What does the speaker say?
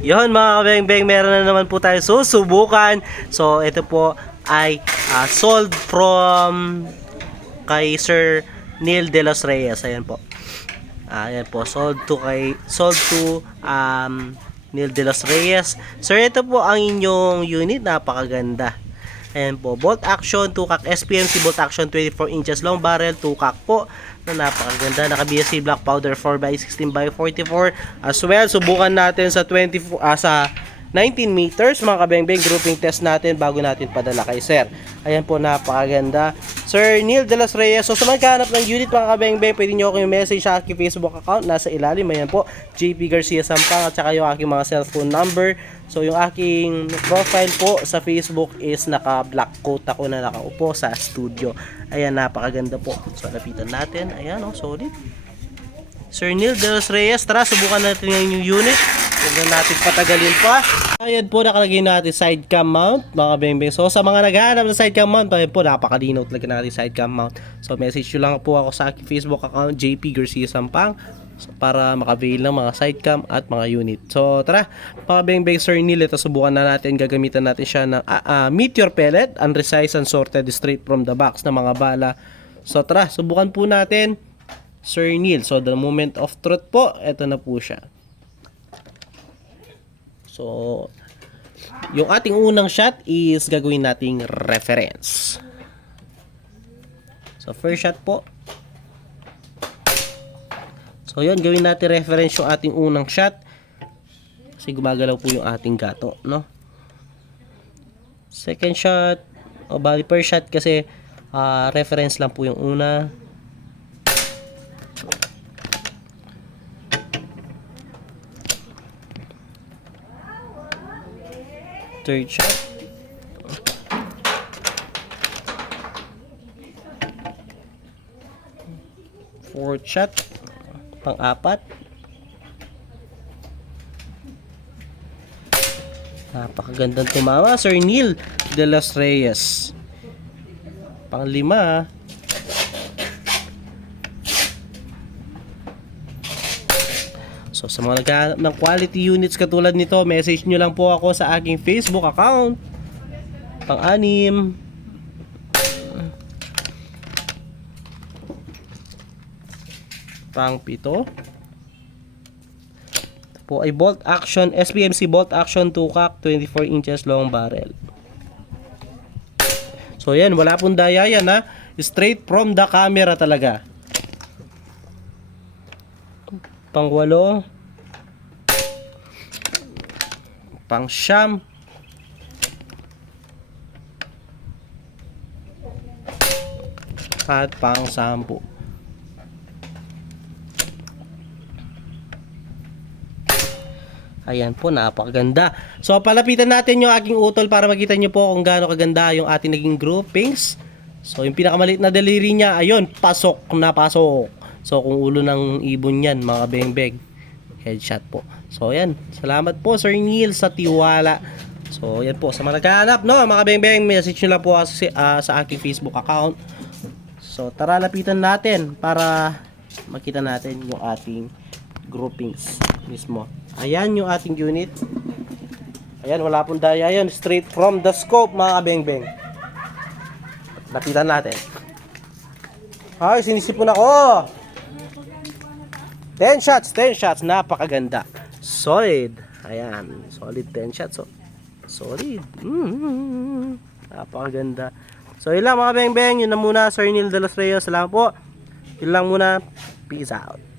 Yon mga kabeng-beng, meron na naman po tayo susubukan. So ito po ay sold from kay Sir Neil De Los Reyes. Ayan po. Ayan po, sold to Neil De Los Reyes. Sir, ito po ang inyong unit, napakaganda. Ayan po, bolt action 2-cock SPMC bolt action 24 inches long barrel 2-cock po. Na napakaganda, naka BSC black powder 4x16x44 as well. Subukan natin sa 19 meters mga kabeng-beng, grouping test natin bago natin padala kay Sir. Ayan po, napakaganda. Sir Neil De Los Reyes. So sa magkahanap ng unit mga kabeng-beng, pwede nyo ako yung message sa aking Facebook account, nasa ilalim. Ayan po, JP Garcia Sampang, at saka yung aking mga cellphone number. So yung aking profile po sa Facebook is naka black coat ako na nakaupo sa studio. Ayan, napakaganda po. So lapitan natin. Ayan, oh, solid. Sir Neil De Los Reyes, tara subukan natin yung unit. Huwag na natin patagalin pa. Ayan po, nakalagay natin side cam mount mga beng-beng. So sa mga naghahanap ng side cam mount, ayan po, napakalinaw talaga natin side cam mount. So message nyo lang po ako sa aking Facebook account, JP Garcia Sampang, so, para maka-avail ng mga side cam at mga unit. So tara mga beng-beng, Sir Neil, ito subukan na natin. Gagamitan natin siya ng meteor pellet, unresized and sorted straight from the box na mga bala. So tara, subukan po natin Sir Neil. So the moment of truth po, ito na po siya. So yung ating unang shot is gagawin nating reference. So first shot po. So yun, gawin natin reference yung ating unang shot. Kasi gumagalaw po yung ating gato, no? Second shot, o bali per shot kasi reference lang po yung una. Third shot. Fourth shot. Pang-apat. Napakagandang tumama, Sir Neil De Los Reyes. Pang-lima. So sa mga naghahanap ng quality units katulad nito, message nyo lang po ako sa aking Facebook account. Pang-anim. Pang-pito. Ito po ay bolt action, SPMC bolt action 2-cock 24 inches long barrel. So yan, wala pong daya yan ha. Straight from the camera talaga. Pang-walo. Pang-siyam. At pang-sampu. Ayan po, napakaganda. So palapitan natin yung aking utol para makita nyo po kung gaano kaganda yung ating naging groupings. So yung pinakamaliit na daliri niya, ayun, pasok na pasok. So kung ulo ng ibon yan mga beng-beng, headshot po. So ayan, salamat po Sir Neil sa tiwala. So ayan po, sa mga naghahanap, no, mga beng-beng, message nyo lang po sa aking Facebook account. So tara, lapitan natin para makita natin yung ating groupings mismo. Ayan yung ating unit. Ayan, wala pong daya yan, straight from the scope mga beng-beng. Lapitan natin. Ay, sinisipon ako. 10 shots, napakaganda. Solid. Ayan, solid 10 shots. So, solid. Napakaganda. So, yun lang mga beng-beng. Yun na muna, Sir Neil De Los Reyes. Salamat po. Yun lang muna. Peace out.